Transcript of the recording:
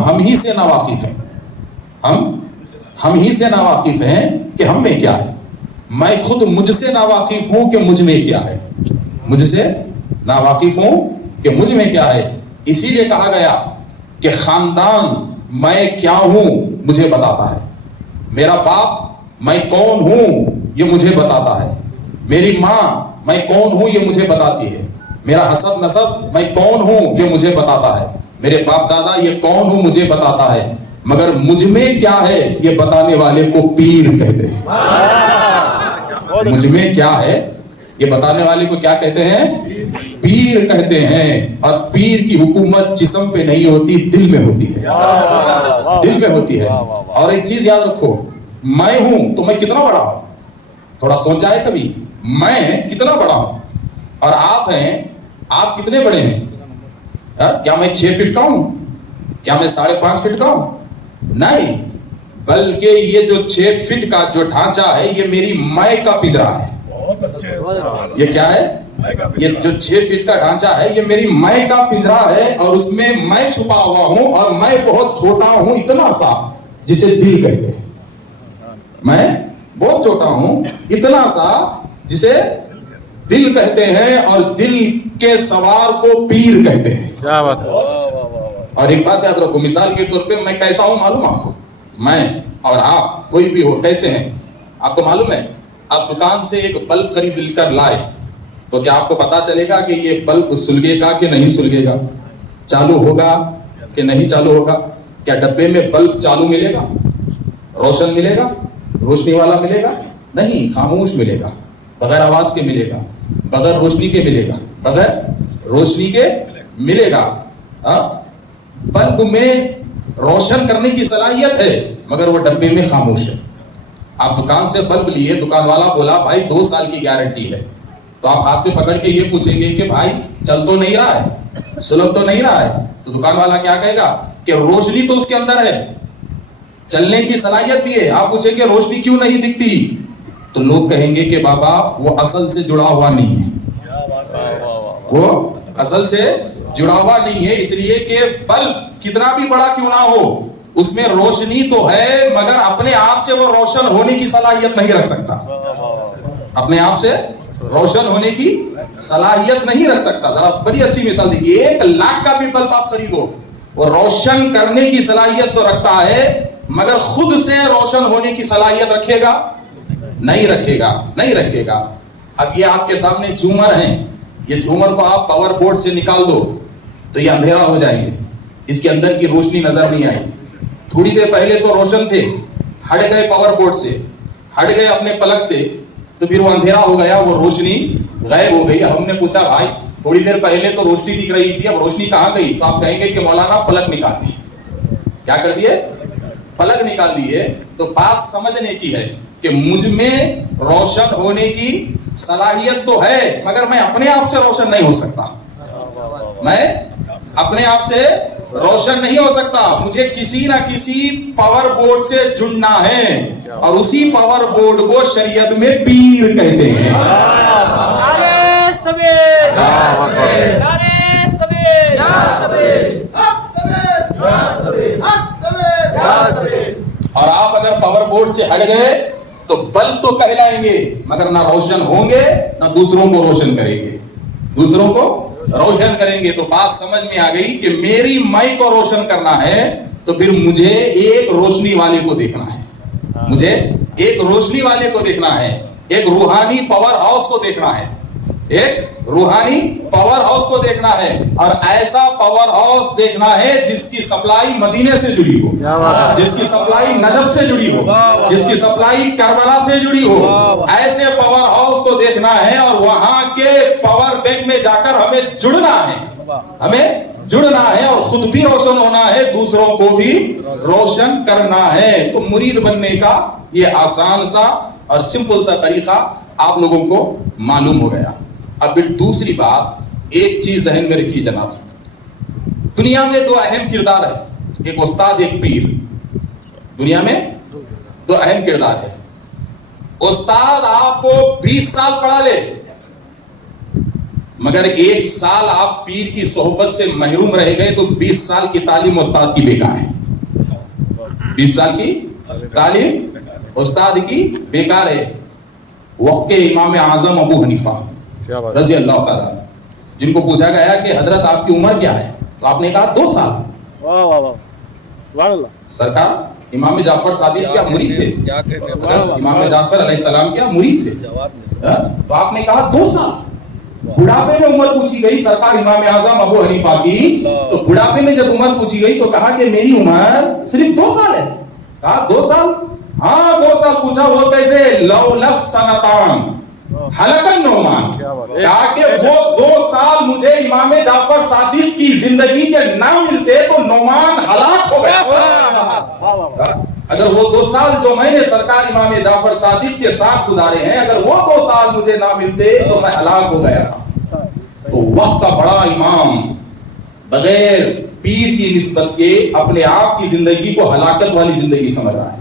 ہم ہی سے ناواقف ہیں، ہم ہی سے ناواقف ہیں کہ ہم میں کیا ہے. میں خود مجھ سے ناواقف ہوں کہ مجھ میں کیا ہے، مجھ سے ناواقف ہوں کہ مجھ میں کیا ہے. اسی لیے کہا گیا کہ خاندان میں کیا ہوں مجھے بتاتا ہے، میرا باپ میں کون ہوں یہ مجھے بتاتا ہے، میری ماں میں کون ہوں یہ مجھے بتاتی ہے، میرا حسب نسب میں کون ہوں یہ مجھے بتاتا ہے، میرے باپ دادا یہ کون ہوں مجھے بتاتا ہے. مگر مجھ میں کیا ہے یہ بتانے والے کو پیر کہتے ہیں. مجھ میں کیا ہے یہ بتانے والے کو کیا کہتے ہیں؟ پیر کہتے ہیں. اور پیر کی حکومت جسم پہ نہیں ہوتی، دل میں ہوتی ہے، دل میں ہوتی ہے. اور ایک چیز یاد رکھو، میں ہوں تو میں کتنا بڑا ہوں، تھوڑا سوچا ہے کبھی میں کتنا بڑا ہوں؟ اور آپ ہیں، آپ کتنے بڑے ہیں؟ کیا میں 6 فٹ کا ہوں؟ کیا میں 5.5 فٹ کا ہوں؟ نہیں، بلکہ یہ جو 6 فٹ کا جو ڈھانچہ ہے یہ میری میں کا پنجرا ہے. یہ کیا ہے؟ یہ جو 6 فٹ کا ڈھانچہ ہے یہ میری میں کا پنجرا ہے، اور اس میں میں چھپا ہوا ہوں، اور میں بہت چھوٹا ہوں، اتنا سا جسے دل کہتے ہیں. میں بہت چھوٹا ہوں، اتنا سا جسے دل کہتے ہیں، اور دل کے سوار کو پیر کہتے ہیں. کیا بات ہے. اور ایک بات یاد رکھو، مثال کے طور پہ میں کیسا ہوں معلوم آپ کو؟ میں اور آپ کوئی بھی ہو کیسے ہیں آپ کو معلوم ہے؟ آپ دکان سے ایک بلب خرید کر لائے تو کیا آپ کو پتا چلے گا کہ یہ بلب سلگے گا کہ نہیں سلگے گا، چالو ہوگا کہ نہیں چالو ہوگا؟ کیا ڈبے میں بلب چالو ملے گا، روشن ملے گا، روشنی والا ملے گا؟ نہیں، خاموش ملے گا، بغیر آواز کے ملے گا، بغیر روشنی کے ملے گا، بغیر روشنی کے ملے گا. بلب میں روشن کرنے کی صلاحیت ہے مگر وہ ڈبے میں خاموش ہے. آپ دکان سے بلب لیے، دکان والا بولا بھائی 2 سال کی گارنٹی ہے، تو آپ ہاتھ میں پکڑ کے یہ پوچھیں گے کہ بھائی چل تو نہیں رہا ہے، سلگ تو نہیں رہا ہے؟ تو دکان والا کیا کہے گا کہ روشنی تو اس کے اندر ہے، چلنے کی صلاحیت بھی ہے. آپ پوچھیں گے روشنی کیوں نہیں دکھتی؟ تو لوگ کہیں گے کہ بابا وہ اصل سے جڑا ہوا نہیں ہے، وہ اصل سے جڑا ہوا نہیں ہے، اس لیے کہ بلب کتنا بھی بڑا کیوں نہ ہو اس میں روشنی تو ہے مگر اپنے آپ سے وہ روشن ہونے کی صلاحیت نہیں رکھ سکتا، اپنے آپ سے روشن ہونے کی صلاحیت نہیں رکھ سکتا. ذرا بڑی اچھی مثال دیکھیے، 1 لاکھ کا بھی بلب آپ خریدو وہ روشن کرنے کی صلاحیت تو رکھتا ہے مگر خود سے روشن ہونے کی صلاحیت رکھے گا؟ نہیں رکھے گا، نہیں رکھے گا. اب یہ آپ کے سامنے جھومر ہیں، یہ جھومر کو آپ پاور بورڈ سے نکال دو تو یہ اندھیرا ہو جائیں گے، اس کے اندر کی روشنی نظر نہیں آئی. تھوڑی دیر پہلے تو روشن تھے، ہٹ گئے پاور بورڈ سے، ہٹ گئے اپنے پلک سے، تو پھر وہ اندھیرا ہو گیا، وہ روشنی غائب ہو گئی. ہم نے پوچھا بھائی تھوڑی دیر پہلے تو روشنی دکھ رہی تھی، اب روشنی کہاں گئی؟ تو آپ کہیں گے کہ مولانا پلک نکال دیے. کیا کر دیے؟ پلک نکال دیے. تو بات سمجھنے کی ہے کہ مجھ میں روشن ہونے کی صلاحیت تو ہے مگر میں اپنے آپ سے روشن نہیں ہو سکتا، میں اپنے آپ سے روشن نہیں ہو سکتا. مجھے کسی نہ کسی پاور بورڈ سے جڑنا ہے، اور اسی پاور بورڈ کو شریعت میں پیر کہتے ہیں. اور آپ اگر پاور بورڈ سے ہٹ گئے تو بلب تو کہلائیں گے مگر نہ روشن ہوں گے نہ دوسروں کو روشن کریں گے، دوسروں کو روشن کریں گے. تو بات سمجھ میں آ گئی کہ میری میں کو روشن کرنا ہے تو پھر مجھے ایک روشنی والے کو دیکھنا ہے، مجھے ایک روشنی والے کو دیکھنا ہے، ایک روحانی پاور ہاؤس کو دیکھنا ہے، ایک روحانی پاور ہاؤس کو دیکھنا ہے. اور ایسا پاور ہاؤس دیکھنا ہے جس کی سپلائی مدینے سے جڑی ہو، جس کی سپلائی نجف سے جڑی ہو، جس کی سپلائی کربلا سے جڑی ہو. ایسے پاور ہاؤس کو دیکھنا ہے اور وہاں کے پاور بینک میں جا کر ہمیں جڑنا ہے، ہمیں جڑنا ہے اور خود بھی روشن ہونا ہے، دوسروں کو بھی روشن کرنا ہے. تو مرید بننے کا یہ آسان سا اور سمپل سا طریقہ آپ لوگوں کو معلوم ہو گیا. اب پھر دوسری بات، ایک چیز ذہن میں رکھیے جناب، دنیا میں 2 اہم کردار ہے، ایک استاد ایک پیر. دنیا میں 2 اہم کردار ہے. استاد آپ کو 20 سال پڑھا لے، مگر 1 سال آپ پیر کی صحبت سے محروم رہ گئے تو 20 سال کی تعلیم استاد کی بیکار ہے. 20 سال کی تعلیم استاد کی بیکار ہے. وقت کے امام اعظم ابو حنیفہ رضی اللہ تعالیٰ جن کو پوچھا گیا کہ حضرت آپ کی عمر کیا ہے تو آپ نے کہا 2 سال. سرکار امام جعفر صادق کیا مرید تھے؟ امام جعفر علیہ السلام کیا مرید تھے؟ تو آپ نے کہا 2 سال. بڑھاپے میں عمر پوچھی گئی سرکار امام اعظم ابو حنیفہ کی, تو بڑھاپے میں جب عمر پوچھی گئی تو کہا کہ میری عمر صرف 2 سال ہے. کہا 2 سال؟ ہاں 2 سال. پوچھا وہ کیسے؟ لولا سنتان ہلاک النعمان. کہا کہ وہ 2 سال مجھے امام جعفر صادق کی زندگی کے نہ ملتے تو نعمان ہلاک ہو گیا. اگر وہ 2 سال جو میں نے سرکار امام جعفر صادق کے ساتھ گزارے ہیں, اگر وہ 2 سال مجھے نہ ملتے تو میں ہلاک ہو گیا تھا. تو وقت کا بڑا امام بغیر پیر کی نسبت کے اپنے آپ کی زندگی کو ہلاکت والی زندگی سمجھ رہا ہے.